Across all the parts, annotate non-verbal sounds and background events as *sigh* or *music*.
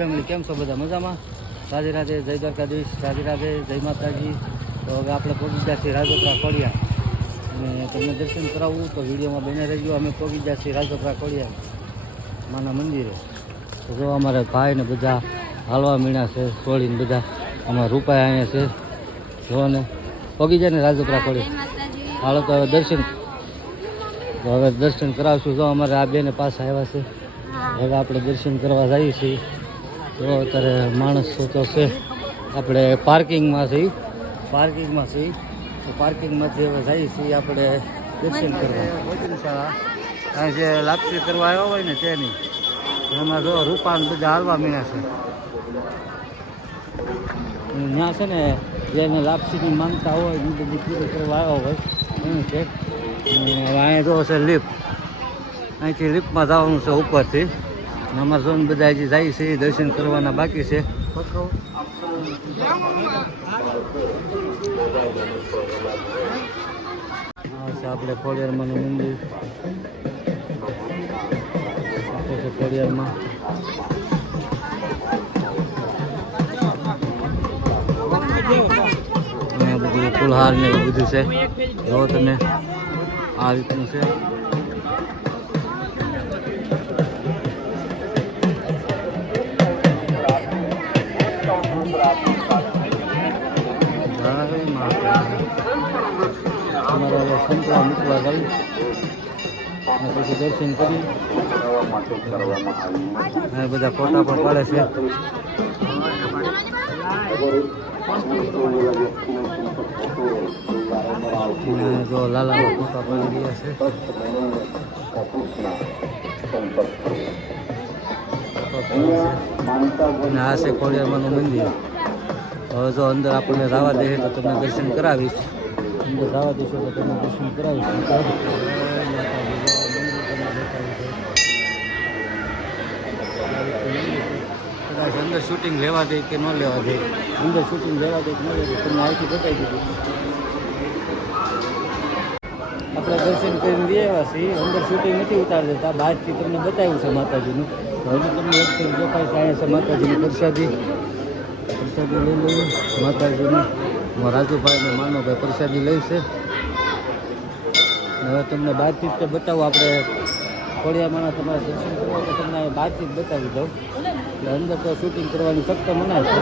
Family કેમ છો બધા? મજામાં? રાધે રાધે જય દ્વારકાધીશ રાધે રાધે જય માતાજી. તો હવે આપણે પહોંચી ગયા છીએ રાજોપરા કોળિયા અને તમને દર્શન કરાવવું તો વિડીયોમાં બને રહેજો. અમે પહોંચી ગયા છીએ રાજોપરા કોળિયા માના મંદિરે. તો જો અમારા ભાઈ ને બધા હાલવા મીણા છે સોળીને બધા. અમારા રૂપાય અહીંયા છે. જો ને પગી જાય ને રાજોપરા કોળિયા હાલો તો હવે દર્શન. તો હવે દર્શન કરાવશું. જો અમારે આ બેને પાછા આવ્યા છે. હવે આપણે દર્શન કરવા જઈએ છીએ. તો અત્યારે માણસો તો છે આપણે પાર્કિંગમાં છીએ. પાર્કિંગમાં છીએ. તો પાર્કિંગમાંથી હવે જઈએ છીએ આપણે દર્શન કરવા. અહીં જે લાપસી કરવા આવ્યો હોય ને તેની, એમાં જો રૂપાન બધા હાલવા મીના છે. ત્યાં છે ને જેને લાપસીની માનતા હોય એ બધી પૂરી કરવા આવ્યો હોય, એનું છે. અહીંયા જો છે લિફ્ટ. અહીંથી લિફ્ટમાં જવાનું છે ઉપરથી. અમારા સોન બધા હજી જાય છે, દર્શન કરવાના બાકી છે. આપણે ખોડિયારમાંનું મંદિર. ખોડિયારમાં. બધું ફુલહાર ને બધું છે. જો તમે. આ રીતનું છે. અને બધા ફોટા પણ પાડે છે જો લાલાના ફોટા છે આ છે મંદિર. હવે જો અંદર આપણને રાવા દે તો તમને દર્શન કરાવીશ. અંદર રાવા દેશો તો તમને દર્શન કરાવીશ. અંદર શૂટિંગ લેવા દે કે ન લેવા દે. અંદર શૂટિંગ લેવા દે કે ન લેવા દે તમને અહીંથી બતાવી દીધું આપણે દર્શન કરીને આવ્યા છીએ. અંદર શૂટિંગ નથી ઉતાર દેતા બહારથી તમને બતાવ્યું છે માતાજીનું. હજુ તમને એક દેખાય છે અહીંયા છે માતાજીની પ્રસાદી. પ્રસાદી લઈ લઈએ. માતાજીની રાજુભાઈને રાજુભાઈ અને માનવભાઈ પ્રસાદી લઈશે હવે તમને જ તે બતાવું. આપણે ખોડિયામાંના તમારા દર્શન કરવા તો તમને બહારથી બતાવી દઉં. એટલે અંદર તો શૂટિંગ કરવાની ફક્ત મનાય છે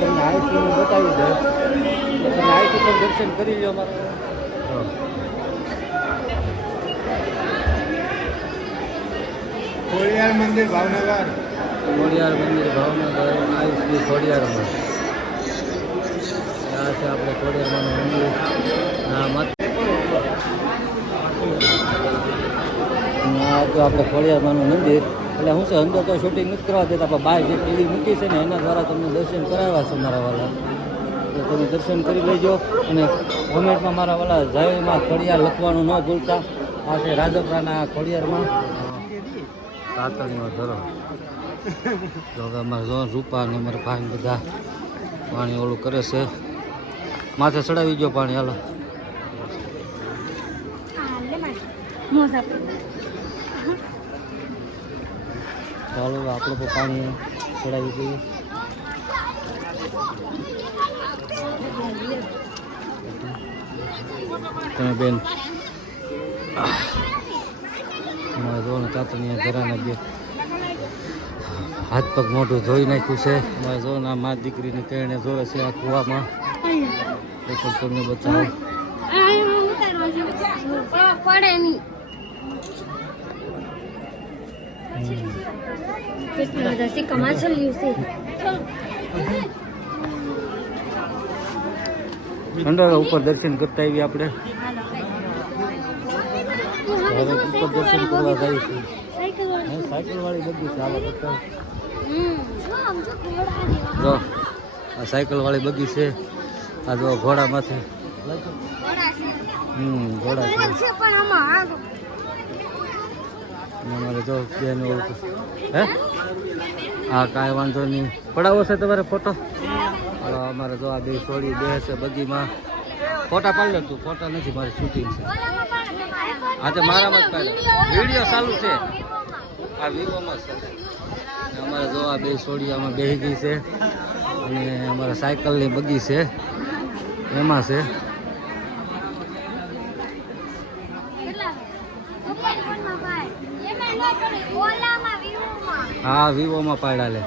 તમને હું બતાવી દઉં. તમે અહીંથી પણ દર્શન કરી લો અમારા ખોડિયાર મંદિર ભાવનગર. ખોડિયાર મંદિર ભાવનગર આવી શ્રી ખોડિયારમાં આ છે આપણે ખોડિયારમાંનું મંદિર. આ મત તો આપણે ખોડિયારમાંનું મંદિર. એટલે હું છે અંદર તો શૂટિંગ નથી કરવા દેતા પણ બહાર જે ટીવી મૂકી છે ને એના દ્વારા તમને દર્શન કરાવ્યા છે મારા વાલા. તો તમે દર્શન કરી લેજો અને કોમેન્ટમાં મારા વાલા જયમાં ખોડિયાર લખવાનું ન ભૂલતા. આ છે રાજપરાના ખોડિયારમાં. ધરો હવે અમારે જો રૂપા ને અમારે ભાઈ બધા. પાણી ઓલું કરે છે. માથે ચડાવી ગયો પાણી, હાલો. ચાલો આપણું આપણે પણ ચડાવી દઈએ. તમે બેન જો ને કાતણીયા ઘરાના બે. હાથ પગ મોઢું ધોઈ નાખ્યું છે. અમારે જો ના મા દીકરીની તેણે જોવે છે આ કુવામાં. એ પણ તમને બતાવો. ઉપર દર્શન કરતા આવીએ આપણે. ઉપર દર્શન કરવા છીએ સાયકલ વાળી. બધી. હમ જો, આ સાયકલ વાળી બગી છે. આ જો ઘોડા માથે. હમ, ઘોડા છે. અમારે જો હે? હા, કાંઈ વાંધો નહીં. પડાવો છે તમારે ફોટો? અમારે જો આ બે છોડી બે છે બગીમાં. ફોટા પાડી તું, ફોટા નથી, મારે શૂટિંગ છે. હા, તો મારામાં જ પાડ્યો વીડિયો છે. અમારે જો આ બે સોડિયામાં બેસી ગઈ છે. અને અમારા સાયકલની બગી છે. એમાં છે. પડે હા, વિવોમાં પાડ્યા લે.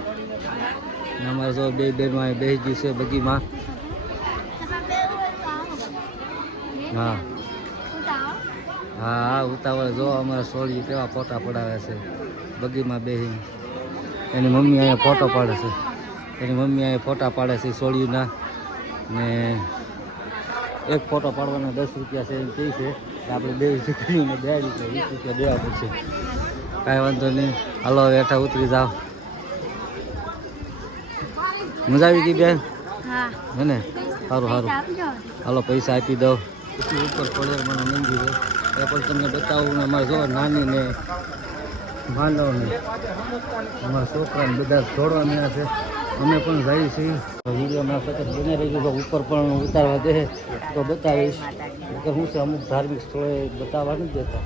અમારે જો બે બેનો અહીં બેસી છે બગીમાં. હા. હા ઉતાવળ જો અમારા સોળી કેવા ફોટા પડાવે છે. બગીમાં બેસી એની મમ્મી અહીંયા ફોટો પાડે છે. એની મમ્મી અહીંયા ફોટા પાડે છે સોળીના. ને એક ફોટો પાડવાના દસ રૂપિયા છે એમ કહે છે. આપણે બે દીકરીઓને બે રૂપિયા વીસ રૂપિયા દેવા પડશે. કાંઈ વાંધો નહીં. હાલો હેઠા ઉતરી જાઓ. મજા આવી ગઈ બેન? હે ને? સારું સારું. હાલો, પૈસા આપી દઉં. પછી ઉપર મને મંદિર એ પણ તમને બતાવું ને અમારે જો નાની ને માનવ ને અમારા છોકરાને બધા છોડવા મળ્યા છે. અમે પણ જઈએ છીએ. વિડીયોમાં સતત બને રહી ગયું ઉપર પણ ઉતારવા દે. તો બતાવીશ. કે હું છે અમુક ધાર્મિક સ્થળોએ બતાવવા નથી દેતા.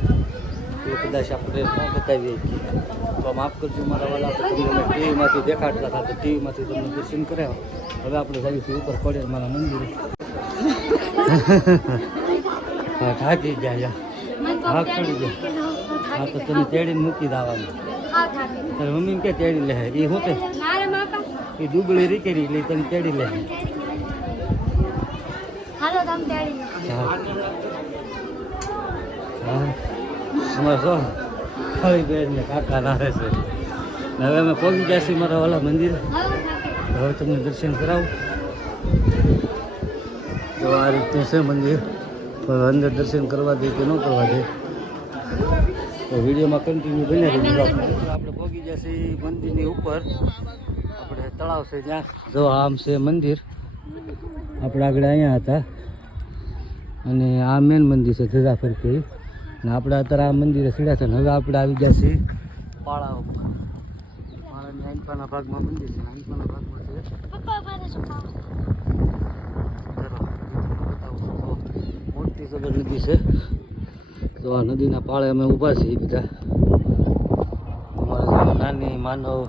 એ કદાચ આપણે ન બતાવીએ. તો માફ કરજો મારા વાલા તમને ટીવીમાંથી દેખાડતા હતા તો ટીવીમાંથી તમને દર્શન કર્યા. હવે આપણે જઈએ છીએ ઉપર પડે મારા મંદિરે. *laughs* થાકી ગયા થાક ચડી ગયા. હા તો તમે તેડીને મૂકી દેવાનું. થાકી મમ્મી કે તેડી લે એ શું તે? એ દુબળી રીકેરી એટલે તને તેડી લે. હાલો તમે તેડી હા. અમારે શો ફરી બેન ને કાકા નારે છે. હવે અમે પહોંચી છીએ મારા ઓલા મંદિર. હવે તમને દર્શન કરાવું. તો આ રીતનું છે મંદિર. તો અંદર દર્શન કરવા દે કે ન કરવા દે. તો વિડીયોમાં કન્ટિન્યુ બને આપણે પહોંચી જશે મંદિરની ઉપર. આપણે તળાવ છે જ્યાં જો આમ છે મંદિર. આપણે આગળ અહીંયા હતા. અને આ મેન મંદિર છે ધજા ફરતી અને આપણે અત્યારે આ મંદિરે ચડ્યા છે ને હવે આપણે આવી ગયા છીએ પાળા ઉપર. પાળાની આંકવાના ભાગમાં મંદિર છે. આંકવાના ભાગમાં છે. મોટી સદર નદી છે. તો આ નદીના પાળે અમે ઊભા છીએ બધા. અમારા નાની માનવ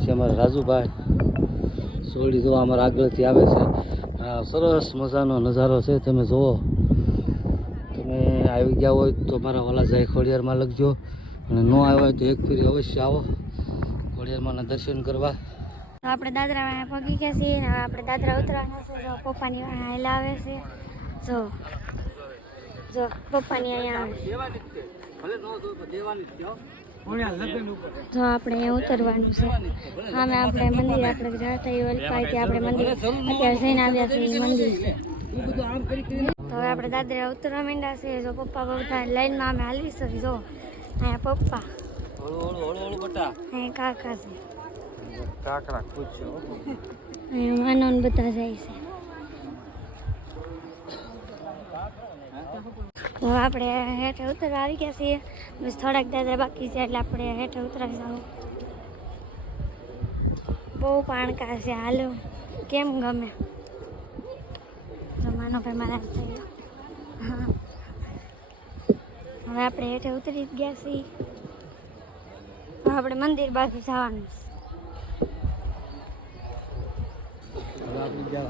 છે અમારા રાજુભાઈ સોળી જોવા અમારા આગળથી આવે છે. સરસ મજાનો નજારો છે, તમે જુઓ. તમે આવી ગયા હોય તો મારા વાલા જાય ખોડિયારમાં લખજો. અને ન આવ્યા હોય તો એક ફેરી અવશ્ય આવો. ખોડિયારમાંના દર્શન કરવા. આપણે દાદરા પગી ગયા છીએ આપણે દાદરા ઉતરવાના છે પપ્પાની હેલા આવે છે. જો. જો પપ્પાની અહીંયા તો આપણે ઉતરવાનું છે. આમે આપણે મંદિર આપણે જતા એ વલપાઈથી આપણે મંદિર. અત્યારે જઈને આવ્યા છીએ મંદિર. તો હવે આપણે દાદરા ઉતરવા માંડ્યા છે જો પપ્પા બધા લાઈનમાં અમે હાલવી શકીએ જો અહીંયા પપ્પા. કાકા છે. કાકડા પૂછ્યો અહીંયા માનવ બધા જાય છે. તો આપણે હેઠે ઉતરવા આવી ગયા છીએ. બસ થોડાક દાદા બાકી છે એટલે આપણે હેઠે ઉતરાવી જાવ બહુ પાણકા છે હાલો. કેમ ગમે? જમાનો ભાઈ મારા થઈ ગયો હવે આપણે હેઠે ઉતરી જ ગયા છીએ. આપણે મંદિર બાજુ જવાનું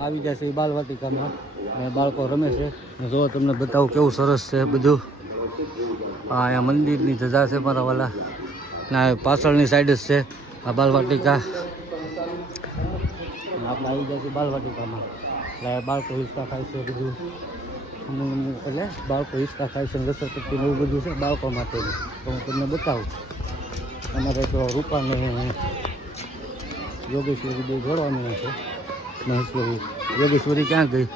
આવી જશે એ બાલવાટિકામાં. અને બાળકો રમે છે. જો તમને બતાવું કેવું સરસ છે બધું. આ અહીંયા મંદિરની ધજા છે મારા વાલા. ના પાછળની સાઈડ જ છે આ બાલવાટિકા. આપણે આવી જશે બાલવાટિકામાં. એટલે બાળકો હિંચકા ખાય છે બધું. એટલે બાળકો હિંચકા ખાય છે રસરપટ્ટી ને એવું બધું છે બાળકો માટેનું. તો હું તમને બતાવું. અમારે તો રૂપાને યોગેશ્વરી બે જોડવાની છે. મહેશ્વરી. યોગેશ્વરી ક્યાં ગઈ?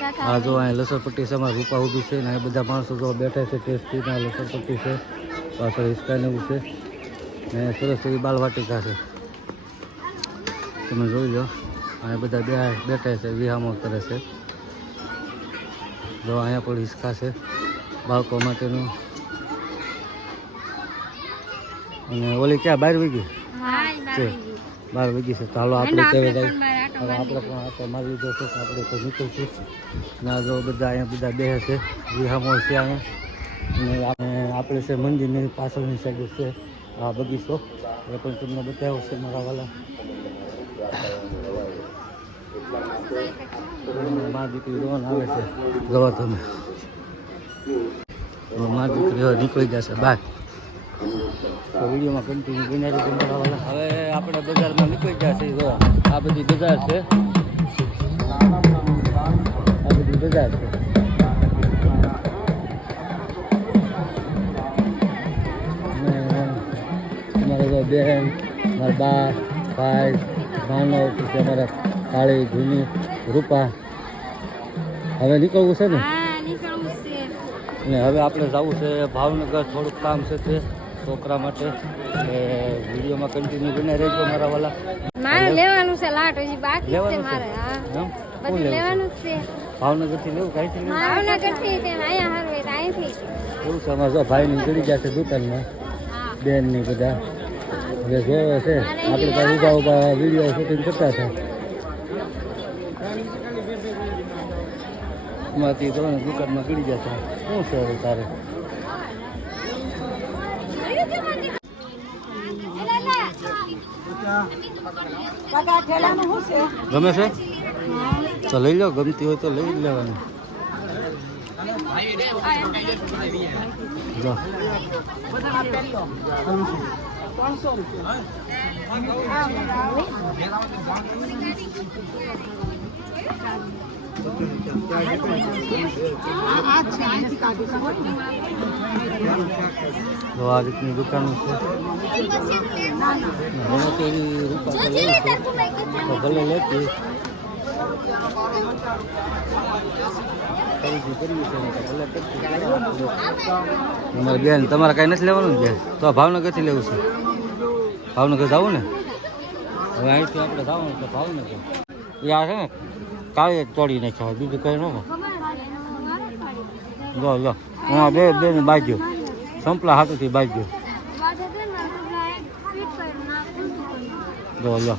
આ જો અહીંયા લસણપટ્ટી છે અમારા રૂપા ઊભી છે ને બધા માણસો જો બેઠા છે ટેસ્ટથી ને આ લસણપટ્ટી છે. પાછળ હિસ્કાને એવું છે. ને સરસ એવી બાલવાટિકા છે. તમે જોઈ લો અહીંયા બધા બે બેઠા છે વિહામો કરે છે. જો અહીંયા પણ હિસ્કા છે બાળકો માટેનું. અને ઓલી ક્યાં બાર વીઘી? છે. બાર વીગી છે. ચાલો આપણે તેવે જાય હવે આપણે પણ આટો મારી લીધો છે આપણે તો નીકળીશું ના જો બધા અહીંયા બધા બે છે વિહામો છે અહીંયા. અને આપણે છે મંદિરની પાછળની સાઈડ છે આ બગીચો. એ પણ તમને બતાવ્યો છે મારા વાલા. મા દીકરી રોન આવે છે. જોવા તમે. મા દીકરી નીકળી જશે બાર. તો વિડીયોમાં કન્ટિન્યુ બન્યા રહેજો હવે આપણે બજારમાં નીકળી જશે જો આ બધી બજાર છે. આ બધી બજાર છે. અમારા બેન મારા બા ભાઈ ભાનો પછી અમારા કાળી જૂની રૂપા. હવે નીકળવું છે ને? હા અને હવે આપણે જવું છે ભાવનગર. થોડુંક કામ છે તે. છોકરા માટે વિડીયોમાં કન્ટિન્યુ બને રહેજો મારા વાલા. મારે લેવાનું છે લાટ હજી બાકી છે મારે હા? બધું લેવાનું છે? ભાવનગરથી લેવું કઈ થી ભાવનગરથી તે અહીંયા હારું તો અહીંથી. એવું છે અમારે જો ભાઈની જશે દુકાનમાં બેનની બધા. હવે જોવે છે આપણે ત્યાં ઊભા ઊભા વીડિયો શૂટિંગ કરતા હતા. માથી તો દુકાનમાં ગળી જશે. શું છે તારે? ગમે છે? તો લઈ લો ગમતી હોય તો લઈ જ લેવાની. જો તો આ રીતની દુકાનો છે. ભલે લેતી. બેન, તમારે કાંઈ નથી લેવાનું બેન? તો ભાવનગરથી લેવું છે. ભાવનગર જવું ને? હવે અહીંથી આપણે જવાનું છે ભાવનગર. યાર હે કાળી તોડી નાખ્યા બીજું કંઈ ન લો લો હા બે બે ને બાજ્યો સંપલા હાથોથી બાજ્યો જો લો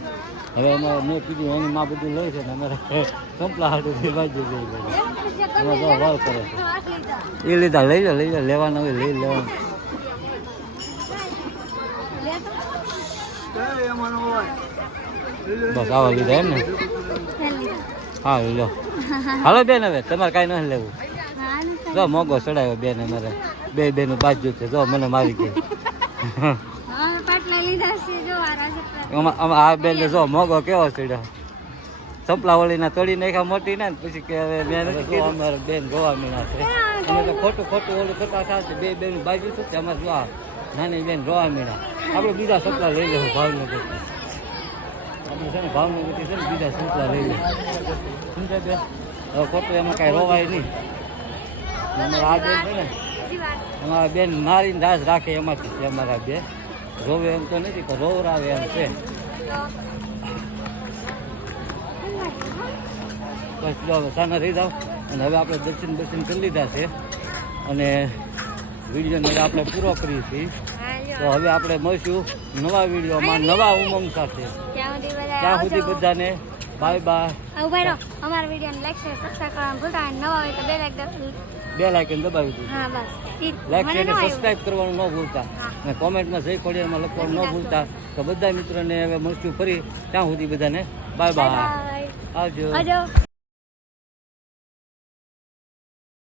હવે મેં કીધું એની માં બધું લઈ છે ને અમારે સંપલા હાથોથી બાજુ લઈ લે જો ભાવ કરે છે. એ લીધા. લઈ લે લઈ લે લેવાના હોય લઈ લેવાનું. બસ આવા લીધા એમ ને હા, લો. હાલો બેન હવે, તમારે કાંઈ નથી લેવું. જો મોગો ચડાવ્યો બેન અમારે. બે બેનું બાજુ છે, જો મને મારી ગઈ આ બેન જો મોગો કેવો ચડ્યો. ચપલા વળીના તળી નાખ્યા, મોટી ને પછી કે હવે મેં નથી અમારે બેન ગોવા મીના છે. અમે તો ખોટું ખોટું, ઓલું કરતા થશે બે બેન બાજુ છે અમારે જો નાની બેન ગોવા મીના આપણે બીજા સપલા લઈ લેવું ભાવનગર છે ને ભાવનગરથી છે ને, બીજા સપલા લઈ લઈએ સમજાય બેન? હવે ખોટું એમાં કાંઈ રોવાય નહીં. અમારા આ બેન છે ને, અમારા બેન મારીને રાજ રાખે એમાંથી છે અમારા બે. રોવે એમ તો નથી, પણ રોવરાવે એમ છે. બસ જો હવે સામે રહી જાઓ. અને હવે આપણે દર્શન દર્શન કરી લીધા છે. અને વિડીયોને આપણે પૂરો કરીએ છીએ. તો હવે આપણે મળશું નવા વિડીયોમાં નવા ઉમંગ સાથે. ત્યાં સુધી બધાને બાય બાય ઊભા રહો અમારા વિડીયોને લાઈક શેર સબસ્ક્રાઇબ કરવાનું ભૂલતા નહીં. નવા હોય તો બે લાઈક બે લાઇકન દબાવી દીધું હા બસ. લાઈક શેર અને સબસ્ક્રાઇબ કરવાનું ન ભૂલતા. અને કોમેન્ટમાં જય ખોડિયારમાં લખવાનું ન ભૂલતા. તો બધા મિત્રોને હવે મળશું ફરી. ત્યાં સુધી બધાને બાય બાય આવજો. આવજો.